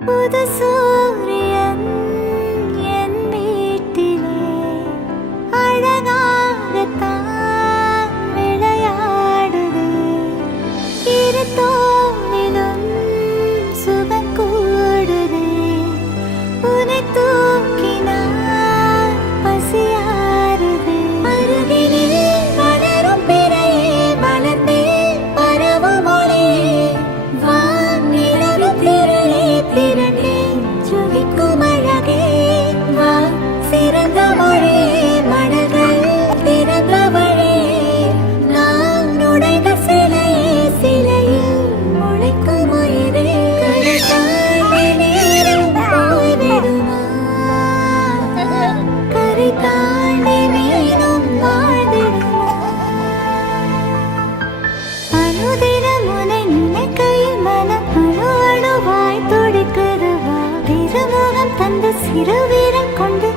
புது சூரியன் என் வீட்டிலே அழகாகத்தான் விளையாடுது. இரு தோளிலும் சுகம் கூடுது. உன்னை தூக்கினால் பசியாறுது. அருகிலே வளரும் பிறையே வளர்ந்தே பரவும் ஒளியே வானிலவின் திரளே திரண்டே ஜொலிக்கும் அழகே வா சிறந்த மொழியே மனங்கள் திறந்த வழியே நான் உடைந்த சிலையே சிலையில் முளைக்கும் உயிரே கடற்காய் நேரம் போய்விடுமா கரை தாண்டி மீனும் வாழ்ந்திடுமா அனுதினம் உன்னை நினைக்கையில் மனம் அணு அணுவாய் துடிக்குது. வா திருமுகம் தந்த சிறு வீரம் கொண்டு